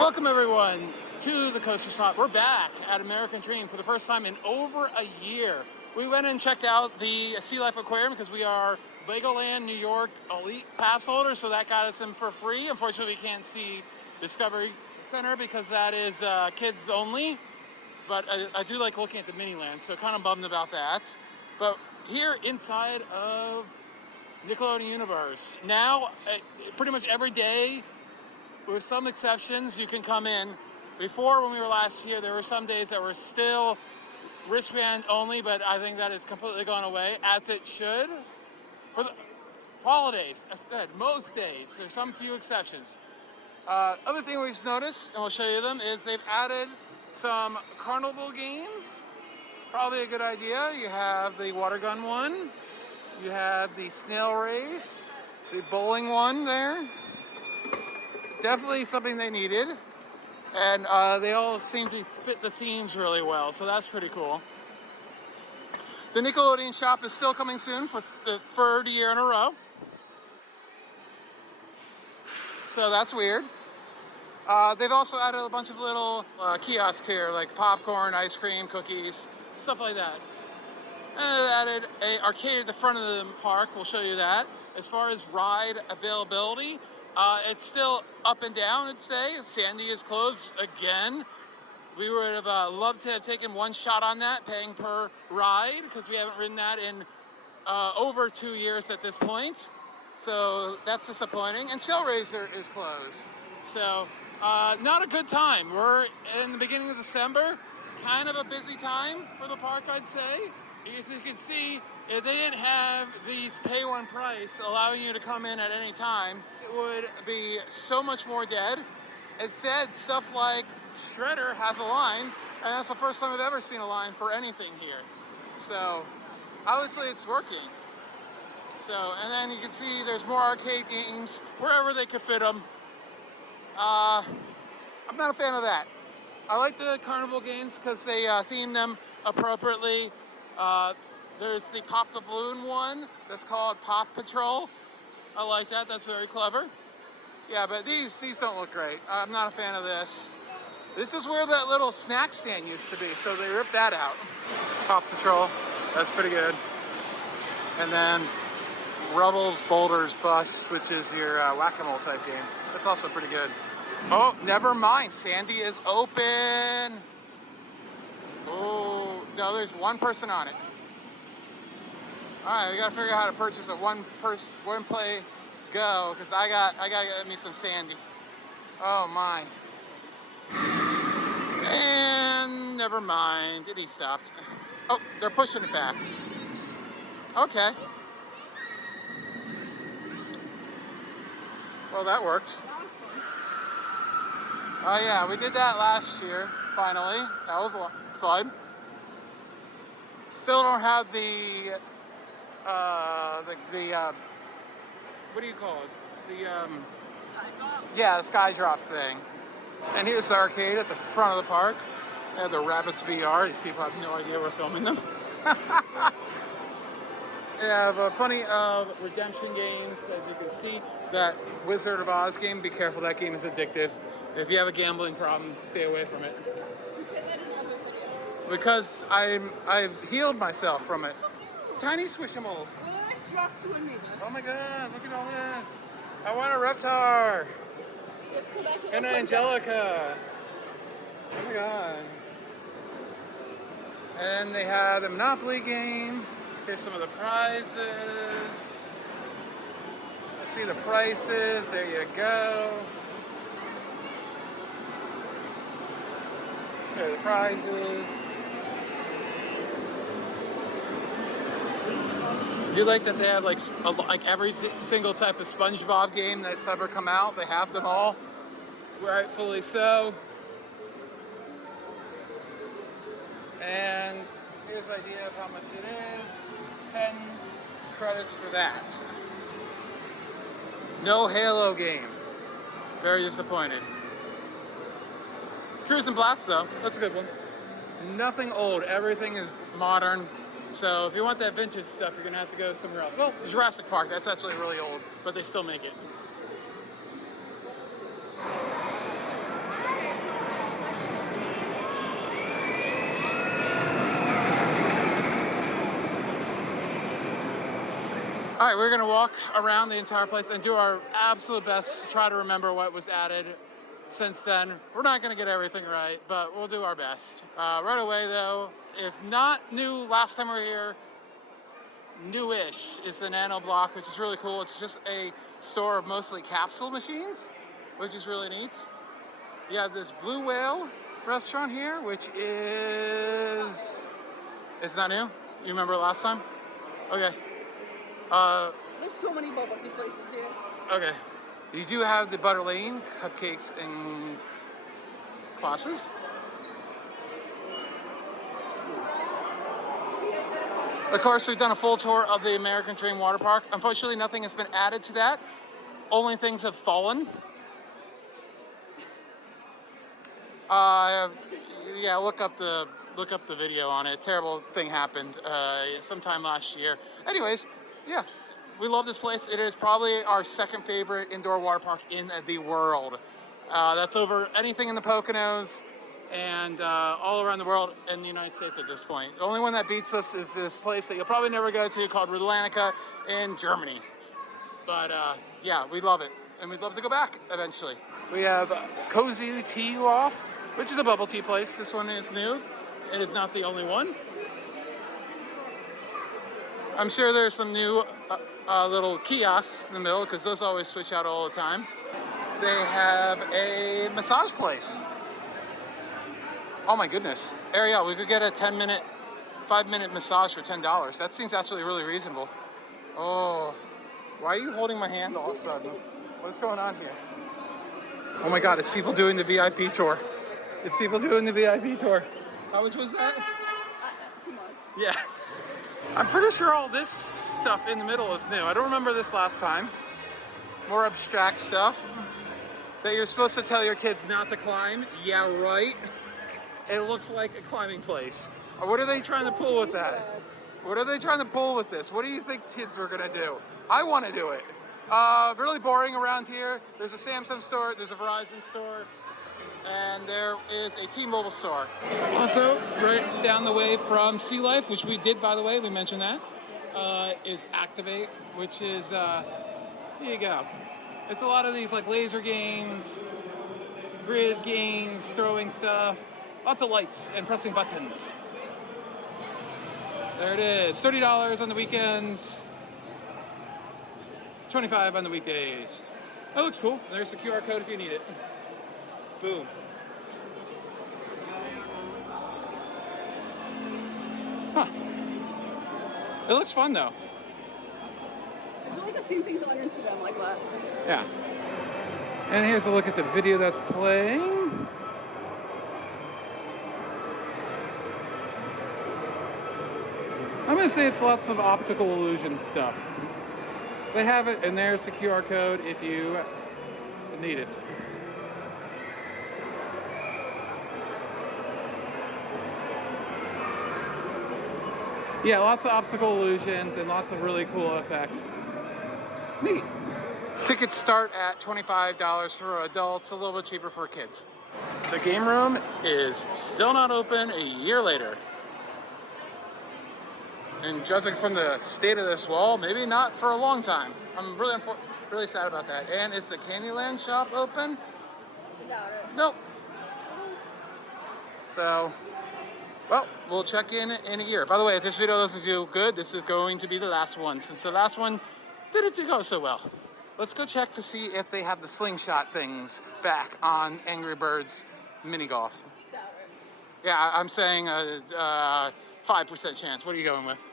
Welcome everyone to the Coaster Spot. We're back at American Dream for the first time in over a year. We went and checked out the Sea Life Aquarium because we are Legoland New York Elite Pass holders, so that got us in for free. Unfortunately, we can't see Discovery Center because that is kids only, but I do like looking at the Miniland, so kind of bummed about that. But here inside of Nickelodeon Universe, now pretty much every day, with some exceptions, you can come in. Before, when we were last here, there were some days that were still wristband only, but I think that has completely gone away, as it should. For the holidays, as I said, most days. There's some few exceptions. Other thing we've noticed, and we'll show you them, is they've added some carnival games. Probably a good idea. You have the water gun one. You have the snail race. The bowling one there. Definitely something they needed. And they all seem to fit the themes really well, so that's pretty cool. The Nickelodeon shop is still coming soon for the third year in a row. So that's weird. They've also added a bunch of little kiosks here, like popcorn, ice cream, cookies, stuff like that. And they've added an arcade at the front of the park. We'll show you that. As far as ride availability, it's still up and down, I'd say. Sandy is closed again. We would have loved to have taken one shot on that, paying per ride, because we haven't ridden that in over 2 years at this point. So that's disappointing. And Shellraiser is closed. So not a good time. We're in the beginning of December. Kind of a busy time for the park, I'd say. As you can see, if they didn't have these pay one price allowing you to come in at any time, it would be so much more dead. Instead, stuff like Shredder has a line, and that's the first time I've ever seen a line for anything here. So, obviously it's working. So, and then you can see there's more arcade games wherever they could fit them. I'm not a fan of that. I like the carnival games because they theme them appropriately. There's the Pop the Balloon one that's called Pop Patrol. I like that. That's very clever. Yeah, but these don't look great. I'm not a fan of this. This is where that little snack stand used to be, so they ripped that out. Pop Patrol. That's pretty good. And then Rubbles Boulders Bust, which is your whack-a-mole type game. That's also pretty good. Oh, never mind. Sandy is open. Oh, no, there's one person on it. All right, we gotta figure out how to purchase a one play go, because I gotta get me some Sandy. Oh my. And never mind, he stopped. Oh, they're pushing it back. Okay. Well, that works. Oh yeah, we did that last year, finally. That was a lot of fun. Still don't have the what do you call it? The Sky drop? yeah, the sky drop thing. And here's the arcade at the front of the park. They have the Rabbits VR. These people have no idea we're filming them. They have plenty of redemption games, as you can see. That Wizard of Oz game, be careful, that game is addictive. If you have a gambling problem, stay away from it. You said that in another video. Because I've healed myself from it. Tiny Squishimals. Well, let's drop to amigos. Oh my god, look at all this. I want a Reptar. Let's go back And an Angelica. Oh my god. And they had a Monopoly game. Here's some of the prizes. Let's see the prices. There you go. There are the prizes. I do like that they have like every single type of SpongeBob game that's ever come out. They have them all, rightfully so. And here's an idea of how much it is. 10 credits for that. No Halo game. Very disappointed. Cruise and Blast though, that's a good one. Nothing old, everything is modern. So if you want that vintage stuff, you're gonna have to go somewhere else. Well, Jurassic Park, that's actually really old, but they still make it. right, we're gonna walk around the entire place and do our absolute best to try to remember what was added since then. We're not gonna get everything right, but we'll do our best. Right away though, if not new last time we were here, newish is the Nano Block, which is really cool. It's just a store of mostly capsule machines, which is really neat. You have this Blue Whale restaurant here, which is, it's not new? You remember last time? Okay. There's so many bubble tea places here. Okay. You do have the Butter Lane cupcakes and classes. Of course, we've done a full tour of the American Dream Water Park. Unfortunately, nothing has been added to that. Only things have fallen. Yeah, look up the video on it. Terrible thing happened sometime last year. Anyways, yeah, we love this place. It is probably our second favorite indoor water park in the world. That's over anything in the Poconos and all around the world in the United States at this point. The only one that beats us is this place that you'll probably never go to called Atlantica in Germany. But yeah, we love it, and we'd love to go back eventually. We have Cozy Tea Loft, which is a bubble tea place. This one is new. It is not the only one. I'm sure there's some new little kiosks in the middle because those always switch out all the time. They have a massage place. Oh my goodness. Ariel, we could get a 5-minute massage for $10. That seems actually really reasonable. Oh, why are you holding my hand all of a sudden? What's going on here? Oh my God, it's people doing the VIP tour. It's people doing the VIP tour. How much was that? Too much. Yeah. I'm pretty sure all this stuff in the middle is new. I don't remember this last time. More abstract stuff that you're supposed to tell your kids not to climb. Yeah, right. It looks like a climbing place. What are they trying to pull with that? What are they trying to pull with this? What do you think kids are gonna do? I want to do it. Really boring around here. There's a Samsung store, there's a Verizon store, and there is a T-Mobile store. Also, right down the way from Sea Life, which we did, by the way, we mentioned that, is Activate, which is, here you go. It's a lot of these like laser games, grid games, throwing stuff, lots of lights and pressing buttons. There it is, $30 on the weekends, $25 on the weekdays. That looks cool. There's the QR code if you need it. Boom. Huh. It looks fun though. I feel like I've seen things on Instagram like that. Yeah. And here's a look at the video that's playing. I'm gonna say it's lots of optical illusion stuff. They have it, and there's the QR code if you need it. Yeah, lots of optical illusions and lots of really cool effects. Neat. Tickets start at $25 for adults, a little bit cheaper for kids. The game room is still not open a year later. And judging from the state of this wall, maybe not for a long time. I'm really sad about that. And is the Candyland shop open? Doubt it. Nope. So, well, we'll check in a year. By the way, if this video doesn't do good, this is going to be the last one, since the last one didn't go so well. Let's go check to see if they have the slingshot things back on Angry Birds mini golf. Doubt it. Yeah, I'm saying a 5% chance. What are you going with?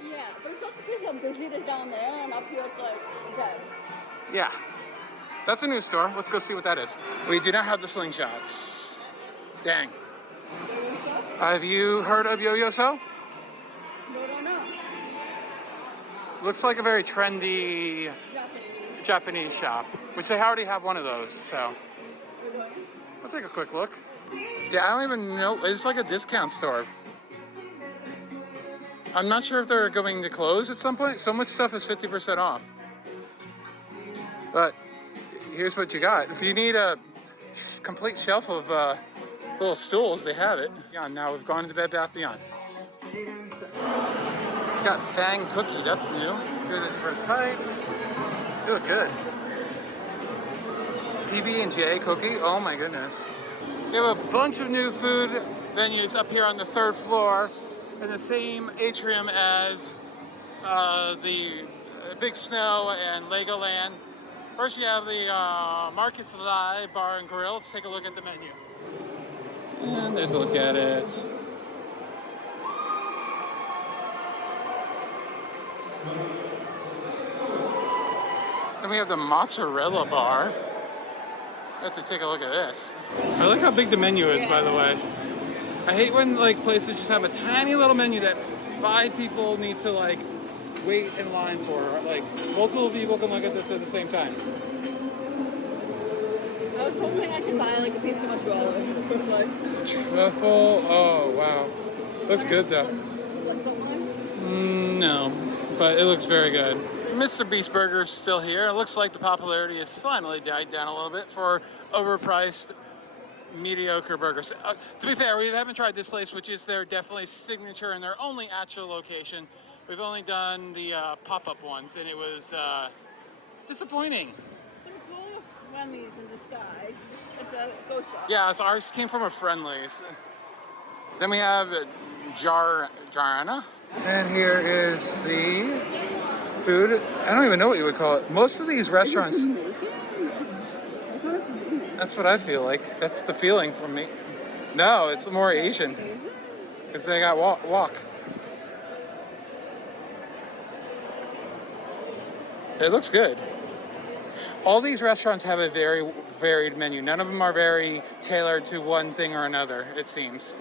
Yeah, but it's also because Brazil is down there and up here it's like dead. Yeah, that's a new store. Let's go see what that is. We do not have the slingshots. Dang. Have you heard of Yo-Yo-So? No, don't know. Looks like a very trendy Japanese shop, which they already have one of those, so. I'll take a quick look. Yeah, I don't even know. It's like a discount store. I'm not sure if they're going to close at some point. So much stuff is 50% off. But here's what you got. If you need a complete shelf of little stools, they have it. Yeah, now we've gone to Bed Bath Beyond. Got Bang Cookie, that's new. Good at different types. They look good. PB&J cookie. Oh my goodness. We have a bunch of new food venues up here on the third floor in the same atrium as the Big Snow and Legoland. First you have the Marcus Live Bar and Grill. Let's take a look at the menu. And there's a look at it. Then we have the Mozzarella Bar. I have to take a look at this. I like how big the menu is, by the way. I hate when like places just have a tiny little menu that 5 people need to like wait in line for. Like multiple people can look at this at the same time. I was hoping I could buy like a piece of mozzarella. Truffle. Oh wow, looks good though. No, but it looks very good. Mr. Beast Burger is still here. It looks like the popularity has finally died down a little bit for overpriced, mediocre burgers. To be fair, we haven't tried this place, which is their definitely signature and their only actual location. We've only done the pop-up ones, and it was disappointing. There's little Friendlies in disguise. It's a ghost shop. Yeah, so ours came from a Friendlies. Then we have Jarana. And here is the food. I don't even know what you would call it. Most of these restaurants. That's what I feel like. That's the feeling from me. No, it's more Asian. Because they got wok. It looks good. All these restaurants have a very varied menu. None of them are very tailored to one thing or another, it seems.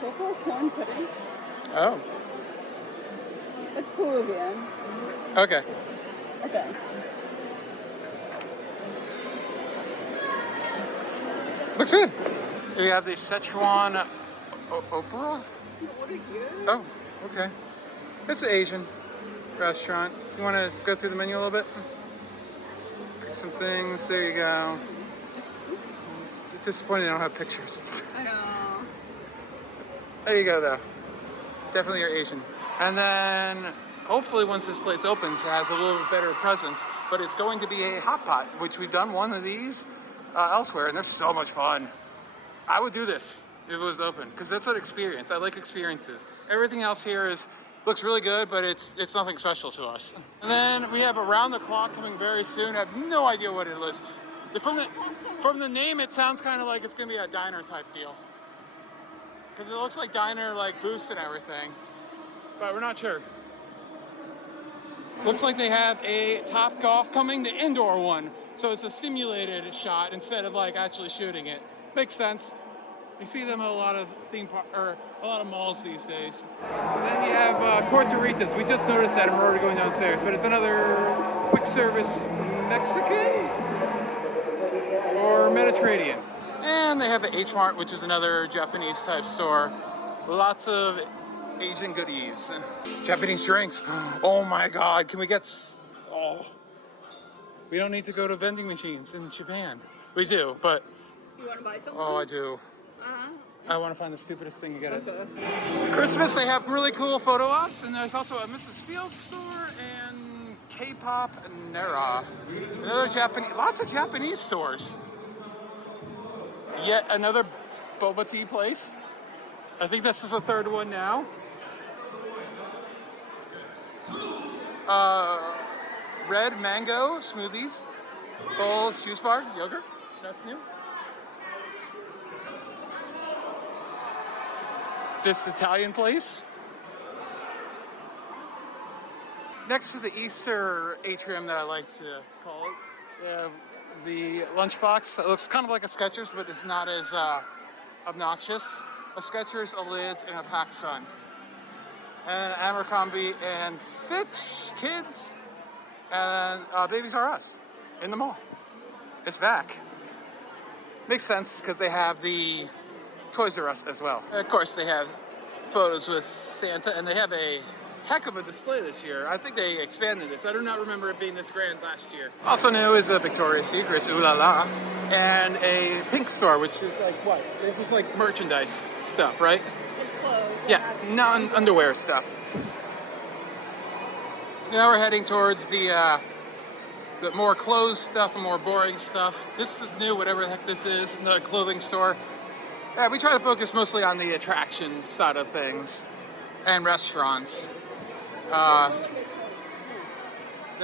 Cocoa corn pudding. Oh. It's Peruvian. Okay. Okay. Looks good. We have the Szechuan opera. Oh, okay. It's an Asian restaurant. You want to go through the menu a little bit? Pick some things. There you go. It's disappointing I don't have pictures. I know. There you go, though. Definitely you're Asian. And then, hopefully once this place opens, it has a little bit better presence. But it's going to be a hot pot, which we've done one of these elsewhere, and they're so much fun. I would do this if it was open, because that's an experience. I like experiences. Everything else here looks really good, but it's nothing special to us. And then we have Around the Clock coming very soon. I have no idea what it is. From the name, it sounds kind of like it's going to be a diner type deal. Because it looks like diner like booths and everything, but we're not sure. Looks like they have a Top Golf coming, the indoor one. So it's a simulated shot instead of like actually shooting it. Makes sense. You see them at a lot of a lot of malls these days. And then you have Cortaritas. We just noticed that and we're already going downstairs, but it's another quick service Mexican or Mediterranean. And they have the H Mart, which is another Japanese type store. Lots of Asian goodies. Japanese drinks. Oh my God, can we get, we don't need to go to vending machines in Japan. We do, but. You want to buy something? Oh, I do. Uh-huh. I want to find the stupidest thing to get it. Okay. Christmas, they have really cool photo ops, and there's also a Mrs. Fields store and K-pop Nera. Another lots of Japanese stores. Yet another boba tea place. I think this is the third one now. Red mango smoothies, bowls, juice bar, yogurt. That's new. This Italian place. Next to the Easter atrium that I like to call it, they have the lunchbox. It looks kind of like a Skechers, but it's not as obnoxious. A Skechers, a Lids, and a PacSun. And Abercrombie and Fitch Kids and Babies R Us in the mall. It's back. Makes sense because they have the Toys R Us as well. And of course, they have photos with Santa, and they have a heck of a display this year. I think they expanded this. I do not remember it being this grand last year. Also new is a Victoria's Secret, Ooh La La, and a Pink store, which is like what? It's just like merchandise stuff, right? It's closed. Yeah, non-underwear stuff. Now we're heading towards the more clothes stuff and more boring stuff. This is new, whatever the heck this is, the clothing store. Yeah, we try to focus mostly on the attraction side of things and restaurants. That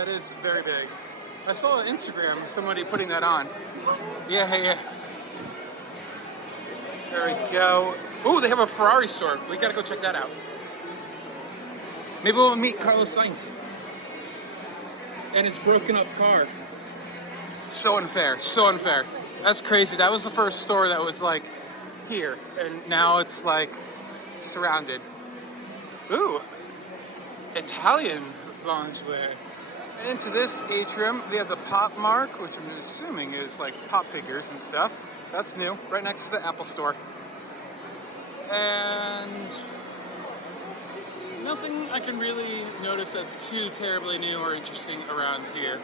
is very big. I saw on Instagram somebody putting that on. Yeah. There we go. Ooh, they have a Ferrari store. We gotta go check that out. Maybe we'll meet Carlos Sainz and his broken up car. So unfair, so unfair. That's crazy. That was the first store that was like here, and now it's like surrounded. Ooh, Italian loungewear. And into this atrium, we have the Pop Mark, which I'm assuming is like pop figures and stuff. That's new, right next to the Apple store. And nothing I can really notice that's too terribly new or interesting around here.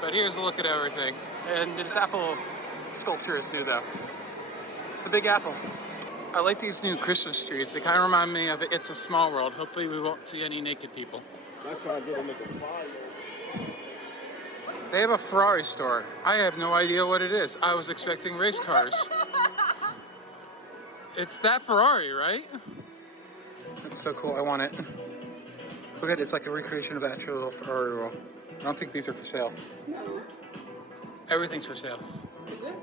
But here's a look at everything. And this apple sculpture is new though. It's the Big Apple. I like these new Christmas trees. They kind of remind me of It's a Small World. Hopefully we won't see any naked people. I'm trying to get a nigga fired. They have a Ferrari store. I have no idea what it is. I was expecting race cars. It's that Ferrari, right? That's so cool. I want it. Look at it. It's like a recreation of the actual little Ferrari roll. I don't think these are for sale. No. Everything's for sale. Is it?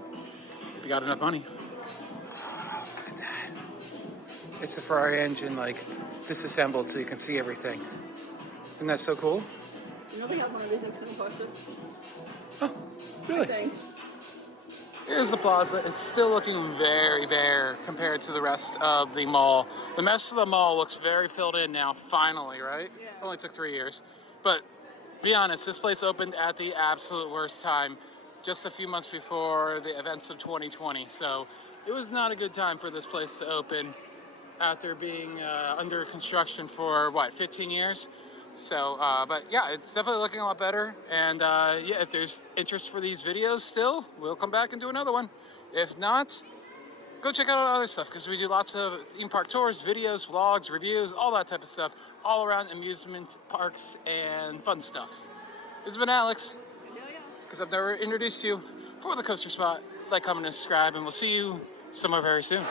If you got enough money. Look at that. It's a Ferrari engine, like disassembled so you can see everything. Isn't that so cool? You know they have one of these in Kentucky. Oh, really? Thanks. Here's the plaza. It's still looking very bare compared to the rest of the mall. The rest of the mall looks very filled in now, finally, right? Yeah. Only took 3 years. But be honest, this place opened at the absolute worst time, just a few months before the events of 2020. So it was not a good time for this place to open after being under construction for, 15 years? So, but yeah, it's definitely looking a lot better. And yeah, if there's interest for these videos still, we'll come back and do another one. If not, go check out our other stuff, because we do lots of theme park tours, videos, vlogs, reviews, all that type of stuff, all around amusement parks and fun stuff. This has been Alex, because I've never introduced you, for the Coaster Spot. Like, comment, and subscribe, and we'll see you somewhere very soon.